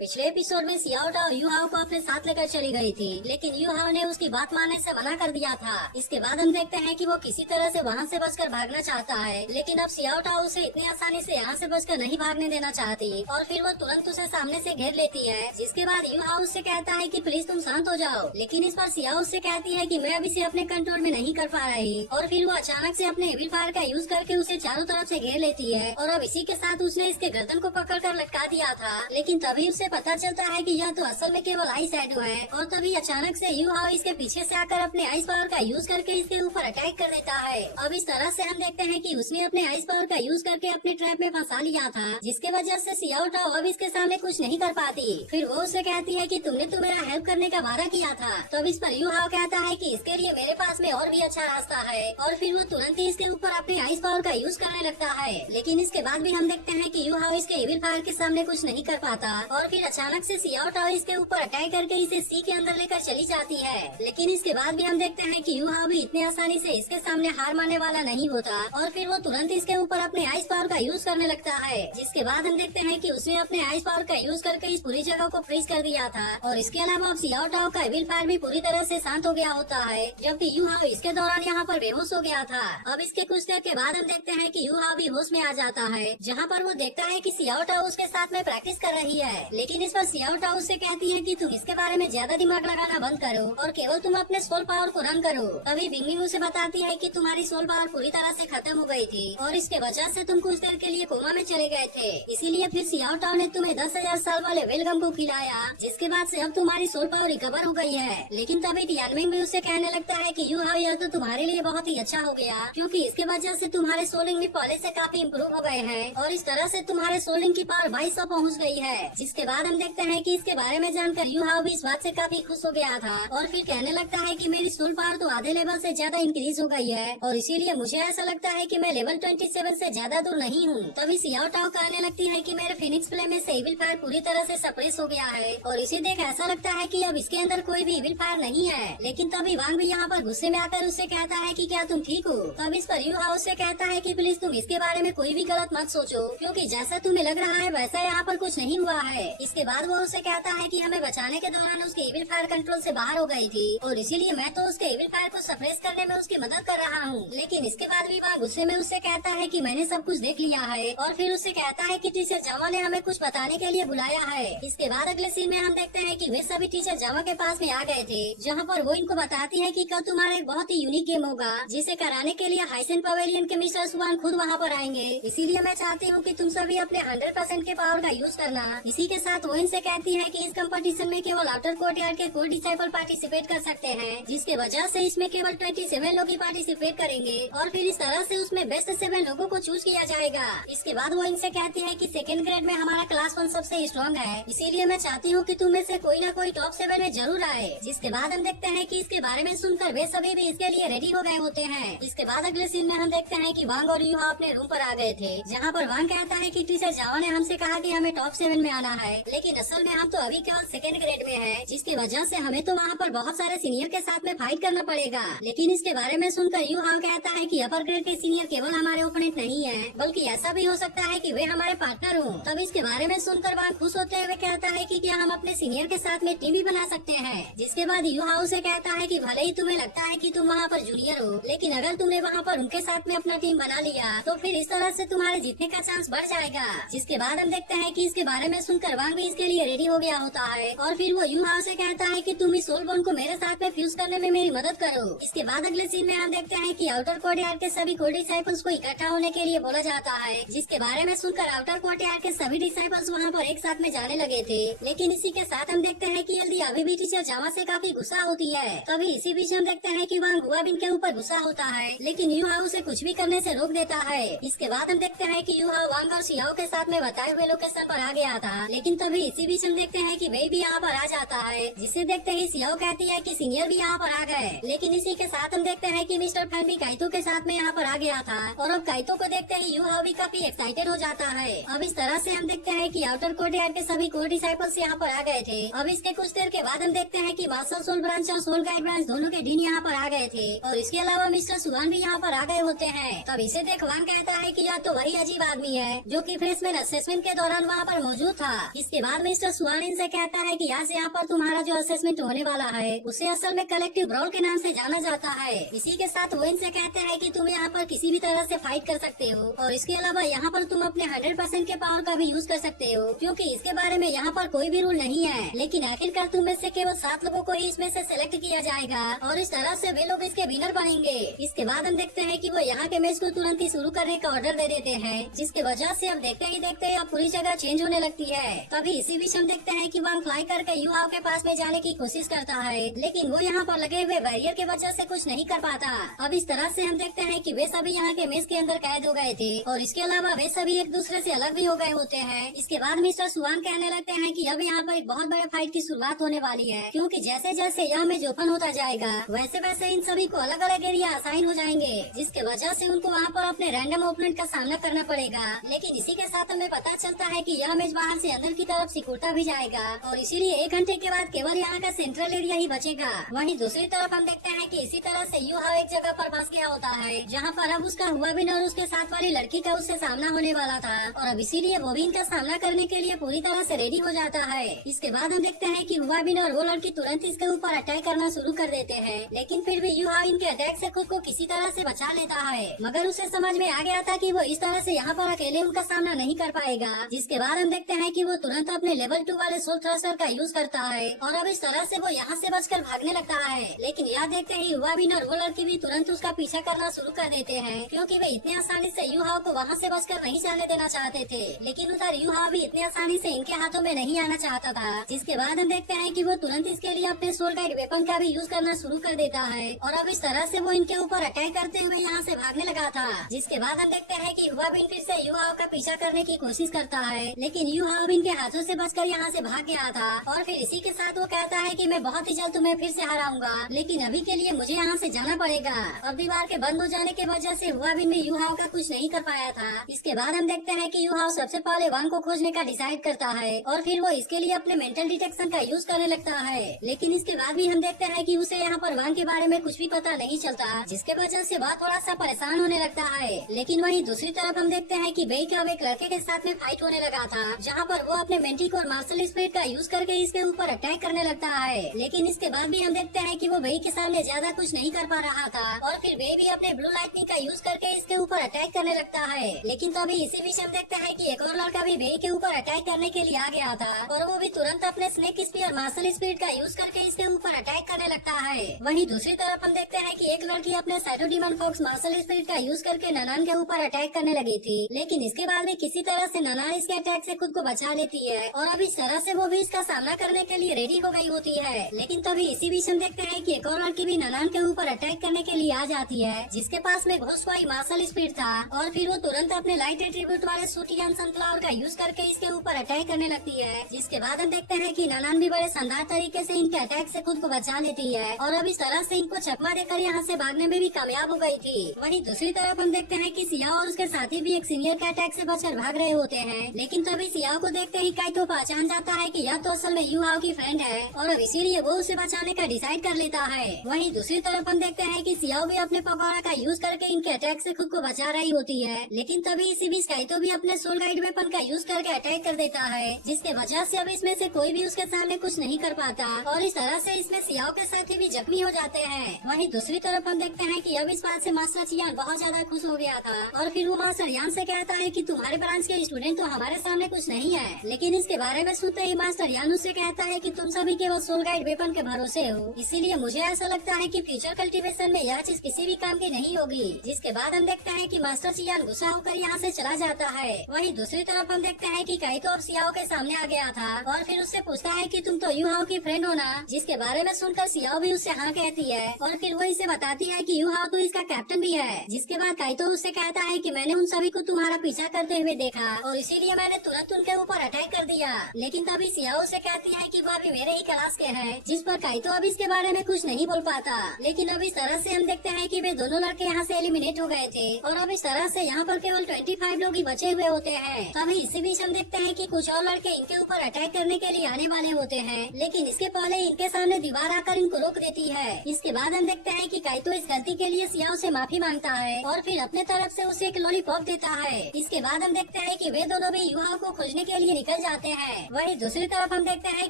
पिछले एपिसोड में Xiao tau you हाओ को अपने साथ लेकर चली गई थी, लेकिन यू हाओ ने उसकी बात मानने से मना कर दिया था। इसके बाद हम देखते हैं कि वो किसी तरह से वहाँ से बचकर भागना चाहता है, लेकिन अब सियाओ टाओ उसे इतनी आसानी से यहाँ से बचकर नहीं भागने देना चाहती और फिर वो तुरंत उसे सामने से घेर लेती है। जिसके बाद यू हाओ उससे कहता है कि प्लीज तुम शांत हो जाओ, लेकिन इस पर सियाओ उससे कहती है कि मैं अब इसे अपने कंट्रोल में नहीं कर पा रही और फिर वो अचानक से अपने एविल फायर का यूज करके उसे चारों तरफ से घेर लेती है और अब इसी के साथ उसने इसके गर्दन को पकड़ कर लटका दिया था। लेकिन तभी उसे पता चलता है कि यह तो असल में केवल आइस शैडो है और तभी अचानक से यू हाओ इसके पीछे से आकर अपने आइस पावर का यूज करके इसके ऊपर अटैक कर देता है। अब इस तरह से हम देखते हैं कि उसने अपने आइस पावर का यूज करके अपने ट्रैप में फंसा लिया था, जिसके वजह से सियाओ टाओ अब इसके सामने कुछ नहीं कर पाती। फिर वो उसे कहती है कि तुमने तो मेरा हेल्प करने का वादा किया था। तो अब इस पर यू हाओ कहता है कि इसके लिए मेरे पास में और भी अच्छा रास्ता है और फिर वो तुरंत ही इसके ऊपर अपने आइस पावर का यूज करने लगता है। लेकिन इसके बाद भी हम देखते हैं कि यू हाओ इसके एविल फायर के सामने कुछ नहीं कर पाता और फिर अचानक से सियाओ टाओ इसके ऊपर अटैक करके इसे सी के अंदर लेकर चली जाती है। लेकिन इसके बाद भी हम देखते हैं कि यू हाओ भी इतने आसानी से इसके सामने हार मानने वाला नहीं होता और फिर वो तुरंत इसके ऊपर अपने आइस पावर का यूज करने लगता है। जिसके बाद हम देखते हैं कि उसने अपने आइस पावर का यूज करके इस पूरी जगह को फ्रीज कर दिया था और इसके अलावा अब सियाओ टाओ का एविल फायर भी पूरी तरह से शांत हो गया होता है, जबकि यू हाओ इसके दौरान यहाँ पर बेहोश हो गया था। अब इसके कुछ देर के बाद हम देखते हैं कि यू हाओ भी होश में आ जाता है, जहाँ पर वो देखता है कि सियाओ टाओ उसके साथ में प्रैक्टिस कर रही है। लेकिन इस पर सियाओ टाओ उससे कहती है कि तुम इसके बारे में ज्यादा दिमाग लगाना बंद करो और केवल तुम अपने सोल पावर को रन करो। तभी बिंग उसे बताती है कि तुम्हारी सोल पावर पूरी तरह से खत्म हो गई थी और इसके वजह से तुम कुछ देर के लिए कोमा में चले गए थे, इसीलिए फिर सियाओ टाओ ने तुम्हें 10,000 साल वाले वेलकम को खिलाया, जिसके बाद से अब तुम्हारी सोल पावर रिकवर हो गई है। लेकिन तभी टियानमिंग भी उससे कहने लगता है कि यू हाओ यह तो तुम्हारे लिए बहुत ही अच्छा हो गया, क्योंकि इसके वजह से तुम्हारे सोलिंग भी पहले से काफी इम्प्रूव हो गए हैं और इस तरह से तुम्हारे सोलिंग की पावर 2200 पहुँच गई है। जिसके बाद हम देखते हैं कि इसके बारे में जानकर यू हाओ भी इस बात से काफी खुश हो गया था और फिर कहने लगता है कि मेरी सोल पावर तो आधे लेवल से ज्यादा इंक्रीज हो गई है और इसीलिए मुझे ऐसा लगता है कि मैं लेवल 27 से ज्यादा दूर नहीं हूँ। तभी सियाओ टाओ कहने लगती है कि मेरे फिनिक्स फ्लेम में से एविल फायर पूरी तरह से सप्रेस हो गया है और इसे देख ऐसा लगता है कि अब इसके अंदर कोई भी एविल फायर नहीं है। लेकिन तभी वांग भी यहाँ पर गुस्से में आकर उससे कहता है कि क्या तुम ठीक हो। तब इस पर यू हाओ से कहता है कि प्लीज तुम इसके बारे में कोई भी गलत मत सोचो, क्योंकि जैसा तुम्हें लग रहा है वैसा यहाँ पर कुछ नहीं हुआ है। इसके बाद वो उसे कहता है कि हमें बचाने के दौरान उसके एविल फायर कंट्रोल से बाहर हो गई थी और इसीलिए मैं तो उसके एविल फायर को सप्रेस करने में उसकी मदद कर रहा हूँ। लेकिन इसके बाद भी वह गुस्से में उससे कहता है कि मैंने सब कुछ देख लिया है और फिर उससे कहता है कि टीचर जावा ने हमें कुछ बताने के लिए बुलाया है। इसके बाद अगले सीन में हम देखते हैं कि वे सभी टीचर जावा के पास में आ गए थे, जहाँ पर वो इनको बताती है कि कल तुम्हारा एक बहुत ही यूनिक गेम होगा, जिसे कराने के लिए हाइसेन पवेलियन के मिस्टर सुवान खुद वहाँ पर आएंगे। इसीलिए मैं चाहती हूँ कि तुम सभी अपने 100% के पावर का यूज करना। इसी के साथ वो इनसे कहती है कि इस कंपटीशन में केवल आउटर कोर्टयार्ड के कोर डिसाइपल पार्टिसिपेट कर सकते हैं, जिसके वजह से इसमें केवल 27 लोग ही पार्टिसिपेट करेंगे और फिर इस तरह से उसमें बेस्ट 7 लोगों को चूज किया जाएगा। इसके बाद वो इनसे कहती है कि सेकंड ग्रेड में हमारा क्लास 1 सबसे स्ट्रॉन्ग है, इसीलिए मैं चाहती हूँ कि तुम में से कोई ना कोई टॉप 7 में जरूर आए। जिसके बाद हम देखते हैं कि इसके बारे में सुनकर वे सभी भी इसके लिए रेडी हो गए होते हैं। इसके बाद अगले सीन में हम देखते हैं कि वांग और यू हाओ अपने रूम पर आ गए थे, जहाँ पर वांग कहता है कि टीचर जावा ने हमसे कहा कि हमें टॉप 7 में आना है, लेकिन असल में हम तो अभी केवल सेकंड ग्रेड में है, जिसकी वजह से हमें तो वहाँ पर बहुत सारे सीनियर के साथ में फाइट करना पड़ेगा। लेकिन इसके बारे में सुनकर यू हाओ कहता है कि अपर ग्रेड के सीनियर केवल हमारे ओपोनेंट नहीं है, बल्कि ऐसा भी हो सकता है कि वे हमारे पार्टनर हो। तब इसके बारे में सुनकर वांग खुश होते हुए कहता है कि क्या हम अपने सीनियर के साथ में टीम भी बना सकते हैं। जिसके बाद यू हाओ से कहता है कि भले ही तुम्हें लगता है कि तुम वहाँ पर जूनियर हो, लेकिन अगर तुमने वहाँ पर उनके साथ में अपना टीम बना लिया तो फिर इस तरह से तुम्हारे जीतने का चांस बढ़ जाएगा। जिसके बाद हम देखते हैं कि इसके बारे में सुनकर वांग भी इसके लिए रेडी हो गया होता है और फिर वो यू हाओ से कहता है कि तुम इस सोल बोन को मेरे साथ में फ्यूज करने में मेरी मदद करो। इसके बाद अगले सीन में हम देखते हैं कि आउटर कोर्टयार्ड के सभी कोर डिसाइपल्स को इकट्ठा होने के लिए बोला जाता है, जिसके बारे में सुनकर आउटर कोर्टयार्ड के सभी डिसाइपल्स वहाँ पर एक साथ में जाने लगे थे। लेकिन इसी के साथ हम देखते हैं कि यल्दी अभी भी टीचर जावा से काफी गुस्सा होती है। तभी इसी बीच हम देखते हैं कि वांग गुआबिन के ऊपर गुस्सा होता है, लेकिन यू हाओ उसे कुछ भी करने से रोक देता है। इसके बाद हम देखते हैं कि यू हाओ वांग और सियाओ के साथ में बताए हुए लोकेशन पर आ गया था, लेकिन तभी इसी बीच हम देखते हैं कि वे भी यहाँ पर आ जाता है, जिसे देखते ही सियाओ कहती है कि सीनियर भी यहाँ पर आ गए। लेकिन इसी के साथ हम देखते हैं कि मिस्टर फैन भी काइतो के साथ में यहाँ पर आ गया था और अब काइतो को देखते ही यू हाओ भी काफी एक्साइटेड हो जाता है। अब इस तरह से हम देखते हैं कि आउटर कोर्टयार्ड के सभी कोर डिसाइपल्स यहाँ पर आ गए थे। अब इसके कुछ देर के बाद हम देखते हैं कि मास्टर सोल ब्रांच और सोल गाइड ब्रांच दोनों के डीन यहाँ पर आ गए थे और इसके अलावा मिस्टर सुवान भी यहाँ पर आ गए होते हैं। तब इसे देख वांग कहता है कि यह तो वही अजीब आदमी है जो कि फ्रेशमैन असेसमेंट के दौरान वहाँ पर मौजूद था। इसके बाद मिस्टर सुआन इनसे कहता है कि आज यहाँ पर तुम्हारा जो असेसमेंट होने वाला है उसे असल में कलेक्टिव ब्राwl के नाम से जाना जाता है। इसी के साथ वो इनसे कहते हैं कि तुम यहाँ पर किसी भी तरह से फाइट कर सकते हो और इसके अलावा यहाँ पर तुम अपने 100% के पावर का भी यूज कर सकते हो, क्योंकि इसके बारे में यहाँ पर कोई भी रूल नहीं है। लेकिन आखिरकार तुम में से केवल 7 लोगों को ही इसमें से सिलेक्ट किया जाएगा और इस तरह से वे लोग इसके विनर बनेंगे। इसके बाद हम देखते हैं कि वो यहाँ के मैच को तुरंत ही शुरू करने का ऑर्डर दे देते हैं, जिसकी वजह से अब देखते ही देखते अब पूरी जगह चेंज होने लगती है। तभी इसी बीच हम देखते हैं कि वो फ्लाई करके यू हाव के पास में जाने की कोशिश करता है, लेकिन वो यहाँ पर लगे हुए बैरियर की वजह से कुछ नहीं कर पाता। अब इस तरह से हम देखते हैं कि वे सभी यहाँ के मेज के अंदर कैद हो गए थे और इसके अलावा वे सभी एक दूसरे से अलग भी हो गए होते हैं। इसके बाद मिस्टर सुआन कहने लगते हैं कि अब यहाँ पर एक बहुत बड़े फाइट की शुरुआत होने वाली है, क्योंकि जैसे जैसे यह मैच ओपन होता जाएगा वैसे वैसे इन सभी को अलग अलग एरिया असाइन हो जाएंगे, जिसके वजह से उनको वहाँ पर अपने रैंडम ओपोनेंट का सामना करना पड़ेगा। लेकिन इसी के साथ हमें पता चलता है कि यह मैच बाहर से अंदर की तरफ सिकुड़ता भी जाएगा और इसीलिए 1 घंटे के बाद केवल यहाँ का सेंट्रल एरिया ही बचेगा। वहीं दूसरी तरफ हम देखते हैं कि इसी तरह से यू हाव एक जगह पर फंस गया होता है, जहाँ पर अब उसका हुआ भी और उसके साथ वाली लड़की का उससे सामना होने वाला था और अब इसीलिए वो भी इनका सामना करने के लिए पूरी तरह से रेडी हो जाता है। इसके बाद हम देखते हैं कि हुआ भी और वो लड़की तुरंत इसके ऊपर अटैक करना शुरू कर देते हैं, लेकिन फिर भी यू हाव इनके अटैक से खुद को किसी तरह से बचा लेता है। मगर उसे समझ में आ गया था कि वो इस तरह से यहाँ पर अकेले उनका सामना नहीं कर पाएगा। जिसके बाद हम देखते हैं कि वो तुरंत अपने लेवल 2 वाले सोल थ्रस्टर का यूज करता है और अब इस तरह से वो यहाँ से बचकर भागने लगता है। लेकिन यह देखते ही हुआ भी और वो लड़की भी तुरंत उसका पीछा करना शुरू कर देते हैं, क्योंकि वे इतनी आसानी से यू हाव को वहाँ से बचकर नहीं जाने देना चाहते थे। लेकिन उधर यू हाव भी इतनी आसानी से इनके हाथों में नहीं आना चाहता था। जिसके बाद हम देखते हैं कि वो तुरंत इसके लिए अपने सोल गाइड वेपन का भी यूज करना शुरू कर देता है और अब इस तरह से वो इनके ऊपर अटैक करते हुए यहाँ से भागने लगा था। जिसके बाद हम देखते हैं कि हुआ बिन फिर से यू हाव का पीछा करने की कोशिश करता है, लेकिन यू हाव इनके हाथों से बचकर यहाँ से भाग गया था और फिर इसी के साथ वो कहता है कि मैं बहुत ही जल्द तुम्हें फिर से हराऊंगा, लेकिन अभी के लिए मुझे यहाँ से जाना पड़ेगा। अब दीवार के बंद हो जाने की वजह से हुआ बिन भी यू हाव का कुछ नहीं कर पाया था। इसके बाद हम देखते हैं कि यू हाव सबसे पहले वांग को खोजने का डिसाइड करता है और फिर वो इसके लिए अपने मेंटल डिटेक्शन का यूज करने लगता है। लेकिन इसके बाद भी हम देखते हैं कि उसे यहाँ पर वांग के बारे में कुछ भी पता नहीं चलता, जिसके वजह से वह थोड़ा सा परेशान होने लगता है। लेकिन वहीं दूसरी तरफ हम देखते हैं कि बेई का एक लड़के के साथ में फाइट होने लगा था, जहाँ पर वो अपने मेंटिक और मार्शल स्पिरिट का यूज करके इसके ऊपर अटैक करने लगता है। लेकिन इसके बाद भी हम देखते हैं कि वो बेई के सामने ज्यादा कुछ नहीं कर पा रहा था और फिर बेई भी अपने ब्लू लाइटनिंग का यूज करके इसके ऊपर अटैक करने लगता है। लेकिन तभी इसी बीच हम देखते हैं कि एक और लड़का भी बेई के ऊपर अटैक करने के लिए आ गया था और वो भी तुरंत अपने स्नेक स्पीयर मार्शल स्पिरिट का यूज करके इसके ऊपर अटैक करने लगता है। वहीं दूसरी तरफ हम देखते हैं कि एक लड़की अपने shadow demon fox martial spirit का यूज करके ननान के ऊपर अटैक करने लगी थी, लेकिन इसके बाद भी किसी तरह से ननान इसके अटैक से खुद को बचा लेती है और अब इस तरह से वो भी इसका सामना करने के लिए रेडी हो गई होती है। लेकिन तभी इसी बीच हम देखते हैं कि एक और लड़की भी ननान के ऊपर अटैक करने के लिए आ जाती है, जिसके पास में घोषवाई मार्शल स्पिरिट था और फिर वो तुरंत अपने लाइट एट्रीब्यूट वाले सूटियान सनफ्लावर का यूज करके इसके ऊपर अटैक करने लगती है। जिसके बाद हम देखते हैं कि ननान भी बड़े शानदार तरीके से इनके अटैक से खुद को बचा लेती है और अब इस तरह से इनको चकमा देकर यहाँ से भागने में भी कामयाब हो गई थी। वहीं दूसरी तरफ हम देखते हैं कि सियाओ और उसके साथी भी एक सीनियर के अटैक से बचकर भाग रहे होते हैं, लेकिन तभी सियाओ को देखते ही काइतो पहचान जाता है कि यह तो असल में यू हाव की फ्रेंड है और अब इसीलिए वो उसे बचाने का डिसाइड कर लेता है। वहीं दूसरी तरफ हम देखते हैं कि सियाओ भी अपने पकौड़ा का यूज करके इनके अटैक से खुद को बचा रही होती है, लेकिन तभी इसी बीच काइतो भी अपने सोल गाइड वेपन का यूज करके अटैक कर देता है, जिसके वजह से अब इसमें से कोई भी उसके सामने कुछ नहीं कर पाता और इस तरह से इसमें सियाओ के साथी भी जख्मी हो जाते हैं। वहीं दूसरी तरफ हम देखते हैं कि अब इस बात से मास्टर चियान बहुत ज्यादा खुश हो गया था और फिर वो मास्टर यान से कहता है कि तुम्हारे ब्रांच के स्टूडेंट तो हमारे सामने कुछ नहीं है, लेकिन इसके बारे में सुनते ही मास्टर यान उससे कहता है कि तुम सभी केवल सोल गाइड वेपन के भरोसे हो, इसीलिए मुझे ऐसा लगता है कि फ्यूचर कल्टीवेशन में यह चीज किसी भी काम की नहीं होगी। जिसके बाद हम देखते हैं कि मास्टर चियान गुस्सा होकर यहाँ से चला जाता है। वहीं दूसरी तरफ हम देखते हैं कि काइतो अब सियाओ के सामने आ गया था और फिर उससे पूछता है कि तुम तो यू हाव की फ्रेंड हो ना, जिसके बारे में सुनकर सियाओ भी उससे हाँ कहती है और फिर वो इसे बताती है कि यू हाव तो इसका कैप्टन भी है। जिसके बाद काइतो उससे कहता है कि मैंने उन सभी को तुम्हारा पीछा करते हुए देखा और इसीलिए मैंने तुरंत उनके ऊपर अटैक कर दिया। लेकिन तभी सियाओ से कहती है कि वो अभी मेरे ही क्लास के हैं, जिस पर काइतो अब इसके बारे में कुछ नहीं बोल पाता। लेकिन अब इस तरह से हम देखते हैं कि वे दोनों लड़के यहाँ से एलिमिनेट हो गए थे और अब इस तरह से यहाँ पर केवल 25 लोग ही बचे हुए होते हैं। तभी इसी बीच हम देखते हैं कि कुछ और लड़के इनके ऊपर अटैक करने के लिए आने वाले होते हैं, लेकिन इसके पहले इनके सामने दीवार आकर इनको रोक देती है। इसके बाद हम देखते हैं कि काइतो इस गलती के लिए सियाओ से माफी मांगता है और फिर अपने तरफ से उसे एक लॉलीपॉप देता है। इसके बाद हम देखते हैं कि वे दोनों भी यू हाव को खोजने के लिए निकल बदल जाते हैं। वहीं दूसरी तरफ हम देखते हैं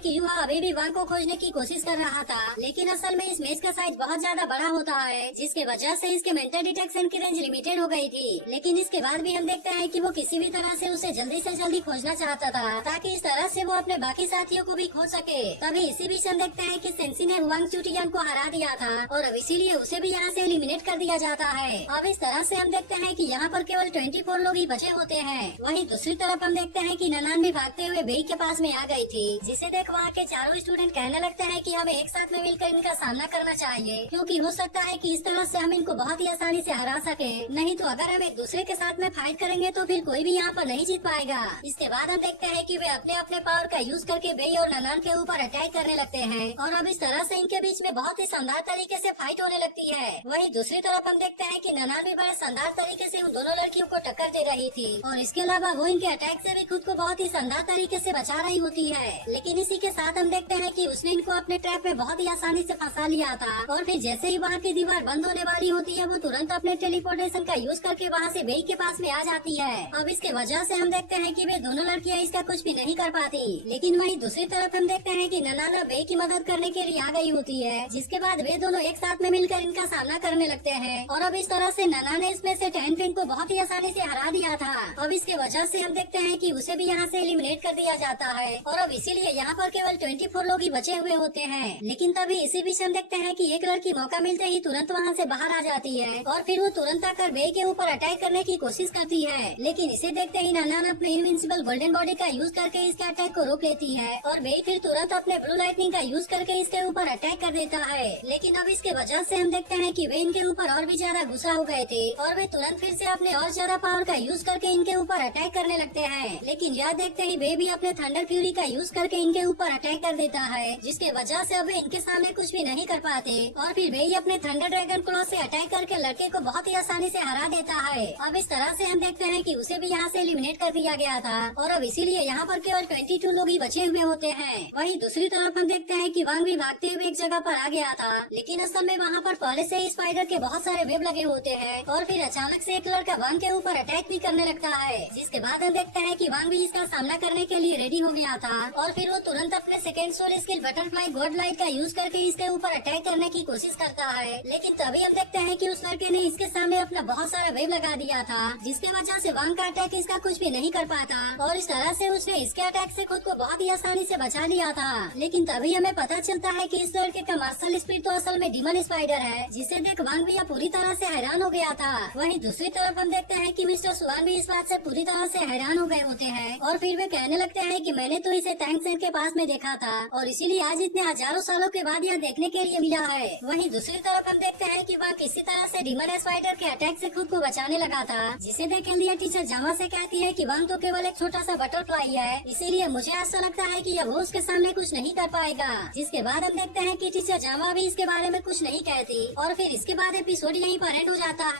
कि युहा अभी भी वांग को खोजने की कोशिश कर रहा था, लेकिन असल में इस मेज का साइज बहुत ज्यादा बड़ा होता है, जिसके वजह से इसके मेंटल डिटेक्शन की रेंज लिमिटेड हो गई थी। लेकिन इसके बाद भी हम देखते हैं कि वो किसी भी तरह से उसे जल्दी से जल्दी खोजना चाहता था, ताकि इस तरह से वो अपने बाकी साथियों को भी खोज सके। तभी इसी बीच हम देखते हैं कि सेंसी ने वांग चुटियान को हरा दिया था और अब इसीलिए उसे भी यहाँ से एलिमिनेट कर दिया जाता है। अब इस तरह से हम देखते हैं कि यहाँ पर केवल 24 लोग ही बचे होते हैं। वहीं दूसरी तरफ हम देखते हैं कि ननान भी भागते हुए बेई के पास में आ गई थी, जिसे देख वहाँ के चारों स्टूडेंट कहने लगते हैं कि हमें एक साथ में मिलकर इनका सामना करना चाहिए, क्योंकि हो सकता है कि इस तरह से हम इनको बहुत ही आसानी से हरा सके। नहीं तो अगर हम एक दूसरे के साथ में फाइट करेंगे तो फिर कोई भी यहाँ पर नहीं जीत पाएगा। इसके बाद हम देखते हैं कि वे अपने अपने पावर का यूज करके बेई और ननान के ऊपर अटैक करने लगते हैं और अब इस तरह से इनके बीच में बहुत ही शानदार तरीके से फाइट होने लगती है। वहीं दूसरी तरफ हम देखते हैं कि ननान भी बड़े शानदार तरीके से उन दोनों लड़कियों को टक्कर दे रही थी और इसके अलावा वो इनके अटैक से भी खुद को बहुत ही शानदार तरीके से बचा रही होती है। लेकिन इसी के साथ हम देखते हैं कि उसने इनको अपने ट्रैप में बहुत ही आसानी से फंसा लिया था और फिर जैसे ही वहाँ की दीवार बंद होने वाली होती है वो तुरंत अपने टेलीपोर्टेशन का यूज करके वहाँ से बेई के पास में आ जाती है। अब इसके वजह से हम देखते हैं कि वे दोनों लड़कियाँ इसका कुछ भी नहीं कर पाती। लेकिन वहीं दूसरी तरफ हम देखते हैं कि ननाना बेई की मदद करने के लिए आ गई होती है, जिसके बाद वे दोनों एक साथ में मिलकर इनका सामना करने लगते हैं और अब इस तरह से नना ने इसमें से टेन को बहुत ही आसानी से हरा दिया था। अब इसके वजह से हम देखते हैं कि उसे भी यहाँ से एलिमिनेट कर दिया जाता है और अब इसीलिए यहाँ पर केवल 24 लोग ही बचे हुए होते हैं। लेकिन तभी इसी बीच हम देखते हैं कि एक लड़की मौका मिलते ही तुरंत वहाँ से बाहर आ जाती है और फिर वो तुरंत आकर बेई के ऊपर अटैक करने की कोशिश करती है। लेकिन इसे देखते ही ननान अपने इनविंसिबल गोल्डन बॉडी का यूज करके इसके अटैक को रोक लेती है और बेई फिर तुरंत अपने ब्लू लाइटनिंग का यूज करके इसके ऊपर अटैक कर देता है। लेकिन अब इसके वजह से हम देखते हैं कि वे इनके ऊपर और भी ज्यादा गुस्सा हो गए थे और वे तुरंत फिर से अपने और ज्यादा पावर का यूज करके इनके ऊपर अटैक करने लगते हैं। लेकिन यह देखते ही वे भी अपने थंडर फ्यूरी का यूज करके इनके ऊपर अटैक कर देता है, जिसके वजह से अब वे इनके सामने कुछ भी नहीं कर पाते और फिर वे ही अपने थंडर ड्रैगन क्लॉ से अटैक करके लड़के को बहुत ही आसानी से हरा देता है। अब इस तरह से हम देखते हैं कि उसे भी यहाँ से एलिमिनेट कर दिया गया था और अब इसीलिए यहाँ पर केवल 22 लोग ही बचे हुए होते हैं। वहीं दूसरी तरफ हम देखते हैं कि वांग भी भागते हुए एक जगह पर आ गया था, लेकिन असल में वहाँ पर पहले से ही स्पाइडर के बहुत सारे वेब लगे होते हैं और फिर अचानक से एक लड़का वांग के ऊपर अटैक भी करने लगता है, जिसके बाद हम देखते हैं कि वांग भी इसका सामना करने के लिए रेडी हो गया था और फिर वो तुरंत अपने second soul skill butterfly god light का यूज करके इसके ऊपर अटैक करने की कोशिश करता है। लेकिन तभी हम देखते हैं कि उस लड़के ने इसके सामने अपना बहुत सारा वेब लगा दिया था, जिसके वजह से वांग का अटैक इसका कुछ भी नहीं कर पाता और इस तरह से उसने इसके अटैक से खुद को बहुत ही आसानी से बचा लिया था। लेकिन तभी हमें पता चलता है कि इस लड़के का मार्शल स्पीड तो असल में डीमन स्पाइडर है, जिसे देख वांग भी पूरी तरह से हैरान हो गया था। वहीं दूसरी तरफ हम देखते हैं कि मिस्टर सुआन भी इस बात से पूरी तरह से हैरान हो गए होते हैं और फिर वे कहने लगते हैं कि मैंने तो इसे टैंक सेन के पास में देखा था और इसीलिए आज इतने हजारों सालों के बाद यह देखने के लिए मिला है। वहीं दूसरी तरफ हम देखते हैं कि वह किसी तरह से डीमन स्पाइडर के अटैक से खुद को बचाने लगा था, जिसे देख इंडिया टीचर जावा से कहती है कि वांग तो केवल एक छोटा सा बटरफ्लाई है, इसीलिए मुझे ऐसा लगता है कि यह वो उसके सामने कुछ नहीं कर पाएगा। जिसके बाद हम देखते हैं कि टीचर जावा भी इसके बारे में कुछ नहीं कहती और फिर इसके बाद एपिसोड यहीं पर एंड हो जाता है।